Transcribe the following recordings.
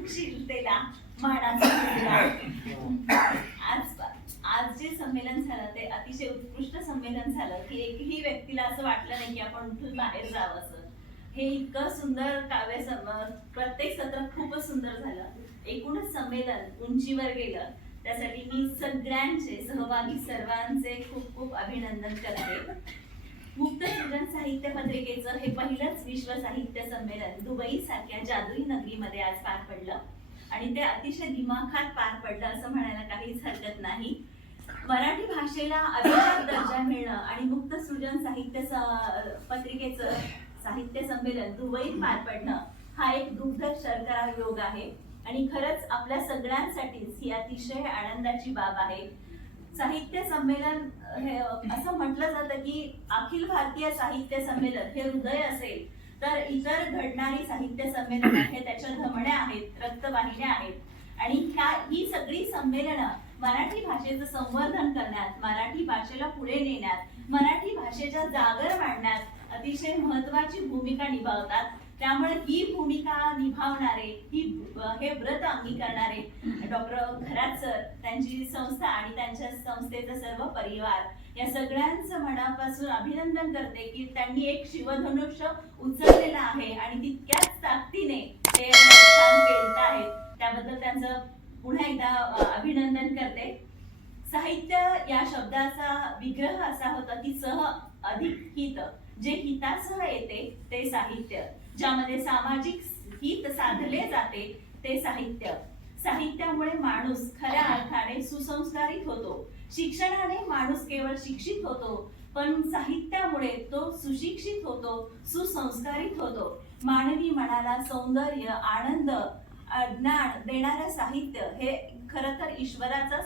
सहनशीलतेला आज आज जे संमेलन झालं ते अतिशय उत्कृष्ट संमेलन झालं की एकही व्यक्तीला असं वाटलं नाही की आपण उठून बाहेर जावं असं. हे इतकं सुंदर काव्य सम- प्रत्येक सत्र खूपच सुंदर झालं. एकूणच संमेलन उंचीवर गेलं. त्यासाठी मी सगळ्यांचे सहभागी सर्वांचे खूप खूप अभिनंदन करते. मुक्त सृजन साहित्य पत्रिकेचं हे पहिलं विश्व साहित्य संमेलन दुबई सारख्या जादुई नगरीमध्ये आज पार पडलं. आणि ते अतिशय दिमाखात पार पडलं असं म्हणायला काहीच हरकत नाही. मराठी भाषेला अभिजात दर्जा मिळणं आणि मुक्त सृजन साहित्य पत्रिकेचं साहित्य संमेलन दुबईत पार पडणं हा एक दुग्ध शर्करा योग आहे. आणि खरंच आपल्या सगळ्यांसाठीच ही अतिशय आनंदाची बाब आहे. साहित्य संमेलन हे असं म्हटलं जातं की अखिल भारतीय साहित्य संमेलन हे हृदय असेल. तर इतर घडणारी साहित्य संमेलन हे त्याच्या धमण्या आहेत रक्तवाहिन्या आहेत. आणि ह्या ही सगळी संमेलनं मराठी भाषेचं संवर्धन करण्यात मराठी भाषेला पुढे नेण्यात मराठी भाषेच्या जागर वाढण्यात अतिशय महत्वाची भूमिका निभावतात. त्यामुळे ही भूमिका निभावणारे ही हे व्रत अंगीकारणारे डॉक्टर खरात सर त्यांची संस्था आणि त्यांच्या संस्थेचा सर्व परिवार या सगळ्यांचं मनापासून अभिनंदन करते की त्यांनी एक शिवधनुष्य उचललेलं आहे आणि तितक्याच ताकदीने ते आहेत त्याबद्दल त्यांचं पुन्हा एकदा अभिनंदन करते. साहित्य या शब्दाचा विग्रह असा होता की सह अधिक हित. जे हितासह येते ते साहित्य. ज्यामध्ये सामाजिक हित साधले जाते ते साहित्य. साहित्यामुळे माणूस खऱ्या अर्थाने सुसंस्कारित होतो. शिक्षणाने माणूस केवळ शिक्षित होतो पण साहित्यामुळे तो सुशिक्षित होतो सुसंस्कारित होतो. मानवी मनाला सौंदर्य आनंद ज्ञान देणारं साहित्य हे खर तर ईश्वराचा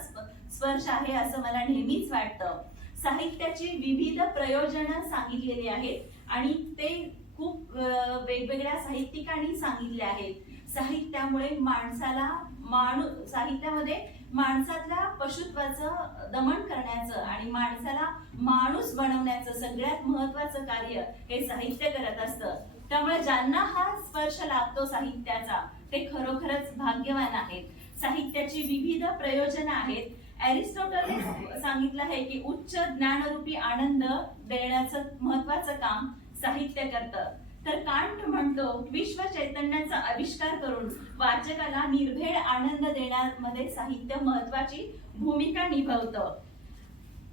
स्पर्श आहे असं मला नेहमीच वाटतं. साहित्याची विविध प्रयोजनं सांगितलेली आहेत आणि ते खूप वेगवेगळ्या साहित्यिकांनी सांगितले आहेत. साहित्यामुळे माणसाला माणू साहित्यामध्ये माणसातल्या पशुत्वाचं दमन करण्याचं आणि माणसाला माणूस बनवण्याचं सगळ्यात महत्वाचं कार्य हे साहित्य करत असतं. त्यामुळे ज्यांना हा स्पर्श लाभतो साहित्याचा ते खरोखरच भाग्यवान आहेत. साहित्याची विविध प्रयोजनं आहेत. अरिस्टॉटलने सांगितलं आहे की उच्च ज्ञानरूपी आनंद देण्याचं महत्वाचं काम साहित्य करतं. तर कांट म्हणतो विश्व चैतन्याचा आविष्कार करून वाचकाला निर्भेळ आनंद देण्यामध्ये साहित्य महत्वाची भूमिका निभावतं.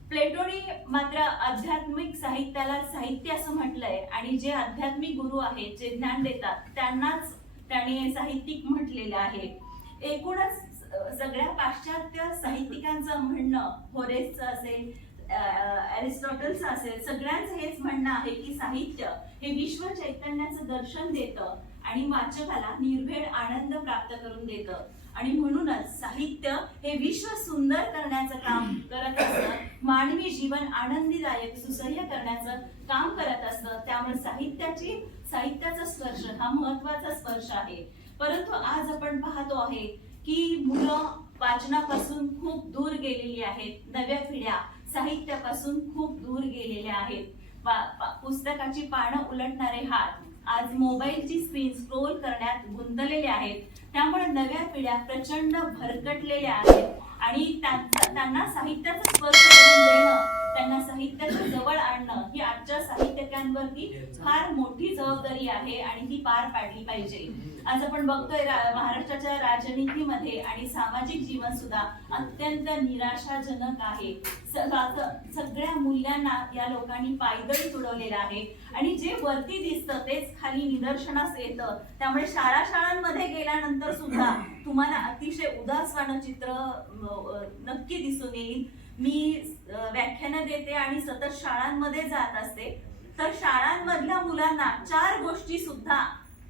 प्लेटोनी मात्र आध्यात्मिक साहित्याला साहित्य असं म्हटलंय आणि जे आध्यात्मिक गुरु आहेत जे ज्ञान देतात त्यांनाच त्याने साहित्यिक म्हटलेलं आहे. एकूणच सगळ्या पाश्चात्य साहित्यिकांचं म्हणणं होरेसचं असेल अरिस्टॉटलचं असेल सगळ्यांचं हेच म्हणणं आहे की साहित्य हे विश्व चैतन्याचं दर्शन देतं आणि वाचकाला निर्भेड आनंद प्राप्त करून देतं. आणि म्हणूनच साहित्य हे विश्व सुंदर करण्याचं काम करत असतं मानवी जीवन आनंदीदायक सुसह्य करण्याचं काम करत असतं. त्यामुळे साहित्याची साहित्याचा स्पर्श हा महत्त्वाचा स्पर्श आहे. परंतु आज आपण पाहतो आहे की मुलं वाचनापासून खूप दूर गेलेली आहेत. नव्या पिढ्या साहित्यापासून खूप दूर गेलेल्या आहेत. पुस्तकाची पानं उलटणारे हात आज मोबाईलची स्क्रीन स्क्रोल करण्यात गुंतलेले आहेत. त्यामुळे नव्या पिढ्या प्रचंड भरकटलेल्या आहेत. आणि त्यांना साहित्याचा स्पर्श करून देणं त्यांना साहित्याच्या जवळ आणणं ही आजच्या साहित्यिकांवरती फार मोठी जबाबदारी आहे आणि ती पार पाडली पाहिजे. आज आपण बघतोय महाराष्ट्राच्या राजनीतीमध्ये आणि सामाजिक जीवन सुद्धा अत्यंत निराशाजनक आहे. सगळ्या मूल्यांना या लोकांनी पायदळी तुडवलेलं आहे. आणि जे वरती दिसतं तेच खाली निदर्शनास येतं. त्यामुळे शाळा शाळांमध्ये गेल्यानंतर सुद्धा तुम्हाला अतिशय उदासवाणं चित्र नक्की दिसून येईल. मी व्याख्यानं देते आणि सतत शाळांमध्ये जात असते. तर शाळांमधल्या मुलांना चार गोष्टी सुद्धा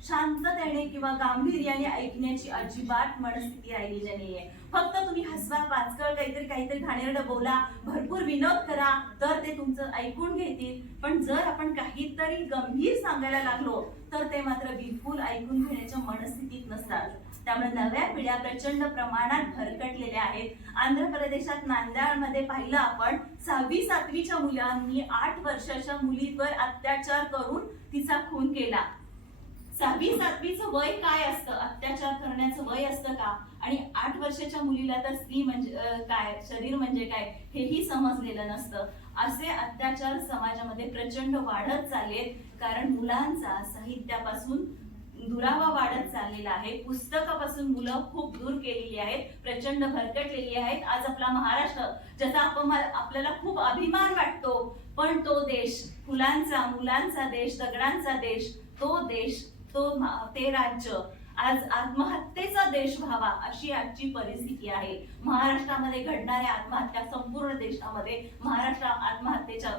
शांततेने किंवा गांभीर्याने ऐकण्याची अजिबात मनस्थिती राहिलेली नाहीये. फक्त तुम्ही हसवा पाचकळ काहीतरी काहीतरी घाणेरडं बोला भरपूर विनोद करा तर ते तुमचं ऐकून घेतील. पण जर आपण काहीतरी गंभीर सांगायला लागलो तर ते मात्र बिलकुल ऐकून घेण्याच्या मनस्थितीत नसतात. त्यामुळे नव्या पिढ्या प्रचंड प्रमाणात भरकटलेल्या आहेत. आंध्र प्रदेशात नांदेडमध्ये पाहिलं आपण सहावी सातवीच्या मुलांनी आठ वर्षाच्या मुलीवर अत्याचार करून तिचा खून केला. सहावी सातवीचं वय काय असतं? अत्याचार करण्याचं वय असतं का? आणि आठ वर्षाच्या मुलीला तर स्त्री म्हणजे काय? शरीर म्हणजे काय? हेही समजलेलं नसतं. असे अत्याचार समाजामध्ये प्रचंड वाढत चाललेत. कारण मुलांचा साहित्यापासून दुरावा वाढत चाललेला आहे. पुस्तकापासून मुलं खूप दूर केलेली आहेत. प्रचंड भरकटलेली आहेत. आज आपला महाराष्ट्र ज्याचा आपण आपल्याला खूप अभिमान वाटतो पण तो देश फुलांचा मुलांचा देश दगडांचा देश तो देश तो ते राज्य आज आत्महत्येचा देश व्हावा अशी आजची परिस्थिती आहे. महाराष्ट्रामध्ये घडणाऱ्या आत्महत्या संपूर्ण देशामध्ये महाराष्ट्र आत्महत्येच्या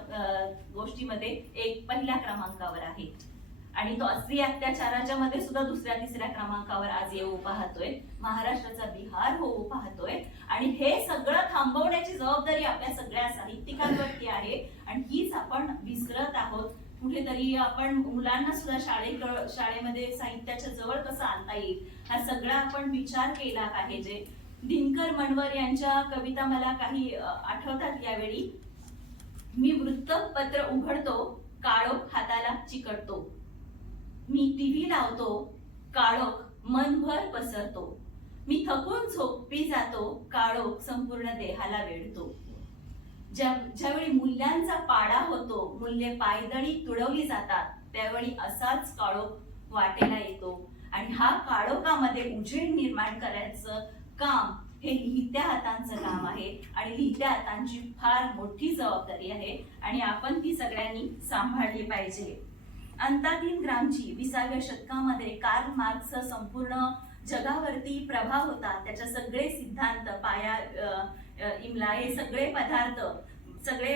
गोष्टीमध्ये एक पहिल्या क्रमांकावर आहे. आणि तो स्त्री अत्याचाराच्या मध्ये सुद्धा दुसऱ्या तिसऱ्या क्रमांकावर आज येऊ पाहतोय. महाराष्ट्राचा बिहार होऊ पाहतोय. आणि हे सगळं थांबवण्याची जबाबदारी आपल्या सगळ्या साहित्यिकांवरती आहे. आणि हीच आपण विसरत आहोत. कुठेतरी आपण मुलांना सुद्धा शाळे शाळेमध्ये साहित्याच्या जवळ कसं आणता येईल? हा सगळा आपण विचार केला पाहिजे. दिनकर मनवर यांच्या कविता मला काही आठवतात यावेळी. मी वृत्तपत्र उघडतो काळोख हाताला चिकटतो. मी टीव्ही लावतो काळोख मनभर पसरतो. मी थकून झोपी जातो काळोख संपूर्ण देहाला वेढतो. ज्या ज्यावेळी मूल्यांचा पाडा होतो मूल्ये पायदळी तुडवली जातात त्यावेळी असाच काळोख वाटेला येतो. आणि हा काळोखामध्ये उजेड निर्माण करायचं काम हे लिहित्या हातांचं काम आहे आणि लिहित्या हातांची फार मोठी जबाबदारी आहे आणि आपण ती सगळ्यांनी सांभाळली पाहिजे. अंतातीन ग्रामची विसाव्या शतकामध्ये कार्ल मार्क्सचा संपूर्ण जगावरती प्रभाव होता. त्याच्या सगळे सिद्धांत पाया इमला हे सगळे पदार्थ सगळे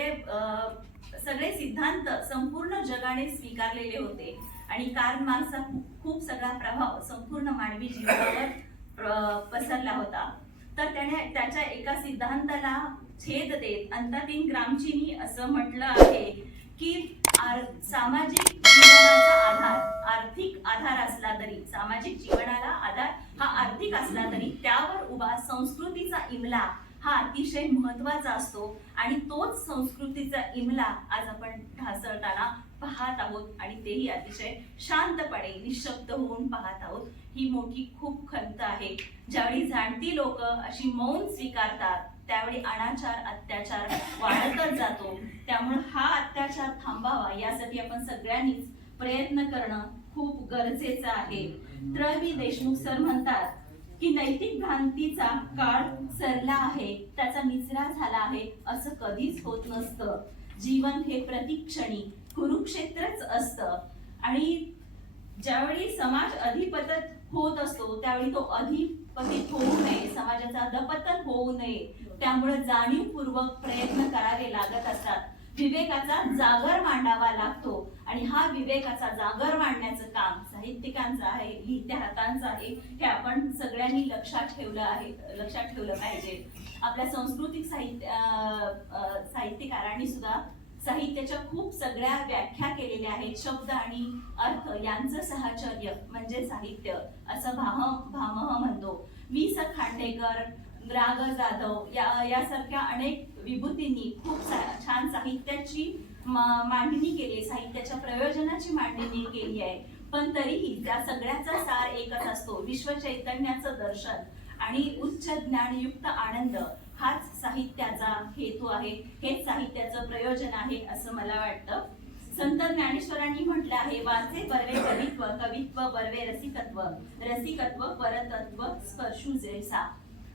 सगळे सिद्धांत संपूर्ण जगाने स्वीकारलेले होते. आणि कार्ल मार्क्सचा खूप- सगळा प्रभाव संपूर्ण मानवी जीवनावर पसरला होता. तर त्याने त्याच्या एका सिद्धांताला छेद देत अंतातीन ग्रामचीनी असं म्हटलं आहे की सामाजिक आधार असला तरी सामाजिक जीवनाला आधार हा आर्थिक असला तरी त्यावर उभा संस्कृतीचा इमला हा अतिशय महत्त्वाचा असतो. आणि तोच संस्कृतीचा इमला आज आपण ढासळताना पाहत आहोत आणि तेही अतिशय शांतपणे निशब्द होऊन पाहत आहोत. ही मोठी खूप खंत आहे. ज्यावेळी जाणती लोक अशी मौन स्वीकारतात त्यावेळी अनाचार अत्याचार वाढतच जातो. त्यामुळे हा अत्याचार थांबावा यासाठी आपण सगळ्यांनीच प्रयत्न करणं खूप गरजेचं आहे. त्रवी देशमुख सर म्हणतात की नैतिक भ्रांतीचा काळ सरला आहे त्याचा निचरा झाला आहे असं कधीच होत नसतं. जीवन हे प्रतिक्षणी कुरुक्षेत्रच असतं. आणि ज्यावेळी समाज अधिपतत होत असतो त्यावेळी तो अधिपतित होऊ नये समाजाचा अधपतन होऊ नये. त्यामुळे जाणीवपूर्वक प्रयत्न करावे लागत असतात. विवेकाचा जागर मांडावा लागतो. आणि हा विवेकाचा जागर मांडण्याचं काम साहित्यिकांचं आहे लिहित्या हातांचं आहे हे आपण सगळ्यांनी लक्षात ठेवलं आहे लक्षात ठेवलं पाहिजे. आपल्या सांस्कृतिक साहित्य साहित्यकारांनी सुद्धा साहित्याच्या खूप सगळ्या व्याख्या केलेल्या आहेत. शब्द आणि अर्थ यांचं सहचर्य म्हणजे साहित्य असं भाम भामह म्हणतो. वि स खांडेकर राग जाधव या यासारख्या अनेक विभूतींनी खूप छान साहित्याची मांडणी केली. साहित्याच्या प्रयोजनाची मांडणी केली आहे. पण तरीही त्या सगळ्याचा सार एकच असतो. विश्व चैतन्याचं दर्शन आणि उच्च ज्ञानयुक्त आनंद हाच साहित्याचा हेतू आहे. हेच साहित्याचं प्रयोजन आहे असं मला वाटतं. संत ज्ञानेश्वरांनी म्हटलं आहे वाचे बर्वे कवित्व कवित्व बर्वे रसिकत्व रसिकत्व परतत्व स्पर्शू जैसा.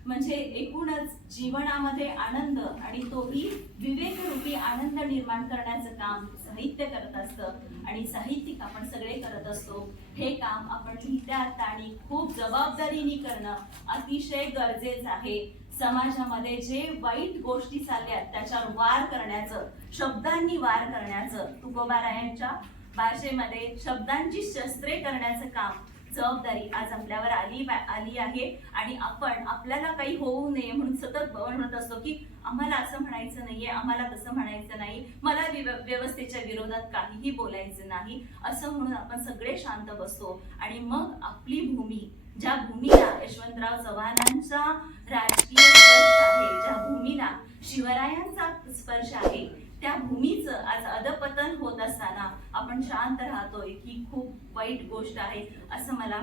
म्हणजे एकूणच जीवनामध्ये आनंद आणि तोही विवेकरूपी आनंद निर्माण करण्याचं काम साहित्य करत असतं आणि साहित्यिक आपण सगळे करत असतो. हे काम आपण लिहित्या आणि खूप जबाबदारीने करणं अतिशय गरजेचं आहे. समाजामध्ये जे वाईट गोष्टी चालल्यात त्याच्यावर वार करण्याचं शब्दांनी वार करण्याचं तुकोबारायांच्या भाषेमध्ये शब्दांची शस्त्रे करण्याचं काम जबाबदारी आज आपल्यावर आली आली आहे. आणि आपण आपल्याला काही होऊ नये म्हणून सतत म्हणत असतो की आम्हाला असं म्हणायचं नाहीये आम्हाला तसं म्हणायचं नाही. मला व्यवस्थेच्या विरोधात काहीही बोलायचं नाही. असं म्हणून आपण सगळे शांत बसतो. आणि मग आपली भूमी ज्या भूमीला यशवंतराव चव्हाणांचा राजकीय स्पर्श आहे ज्या भूमीला शिवरायांचा स्पर्श आहे त्या भूमीचं आज अधपतन होत असताना आपण शांत राहतोय ही खूप वाईट गोष्ट आहे असं मला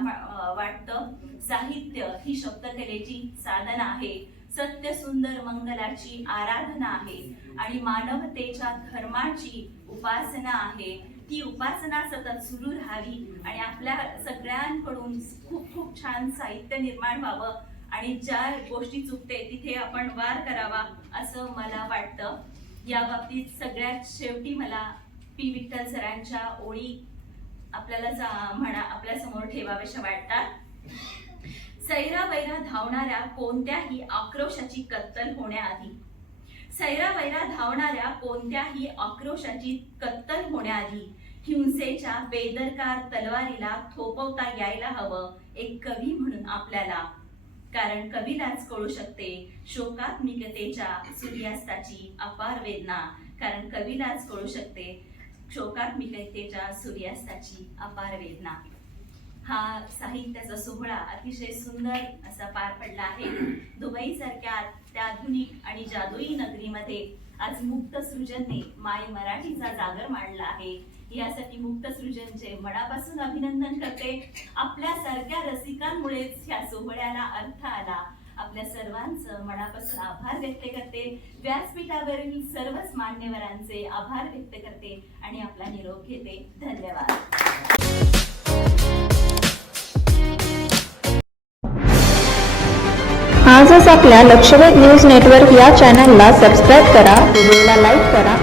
वाटतं. साहित्य ही शब्दकलेची साधना आहे. सत्य सुंदर मंगलाची आराधना आहे. आणि मानवतेच्या धर्माची उपासना आहे. ती उपासना सतत सुरू राहावी आणि आपल्या सगळ्यांकडून खूप खूप छान साहित्य निर्माण व्हावं आणि ज्या गोष्टी चुकते तिथे आपण वार करावा असं मला वाटतं. या बाबतीत सगळ्यात शेवटी मला पी विठ्ठल सरांच्या ओळी आपल्याला म्हणा आपल्यासमोर ठेवाव्याशा वाटतात. सैरा वैरा धावणाऱ्या कोणत्याही आक्रोशाची कत्तल होण्याआधी सैरा वैरा धावणाऱ्या कोणत्याही आक्रोशाची कत्तल होण्याआधी हिंसेच्या बेदरकार तलवारीला थोपवता यायला हवं एक कवी म्हणून आपल्याला. कारण कवीलाच कळू शकते. शोकात्मिकतेच्या सूर्यास्ताची अपार वेदना. कारण कवीलाच कळू शकते. शोकात्मिकतेच्या सूर्यास्ताची अपार वेदना. हा साहित्याचा सोहळा अतिशय सुंदर असा पार पडला आहे. दुबई सारख्या अत्याधुनिक आणि जादुई नगरीमध्ये आज मुक्त सृजनने माय मराठीचा जागर मांडला आहे. यासाठी मुक्त सृजनचे मनापासून अभिनंदन करते. आपल्या सारख्या रसिकांमुळेच ह्या सोहळ्याला अर्थ आला. आपल्या सर्वांचं मनापासून आभार व्यक्त करते. व्यासपीठावरील सर्वच मान्यवरांचे आभार व्यक्त करते आणि आपला निरोप घेते. धन्यवाद. आजच आपल्या लक्षवेध न्यूज नेटवर्क या चॅनलला सबस्क्राईब करा व्हिडिओला लाईक करा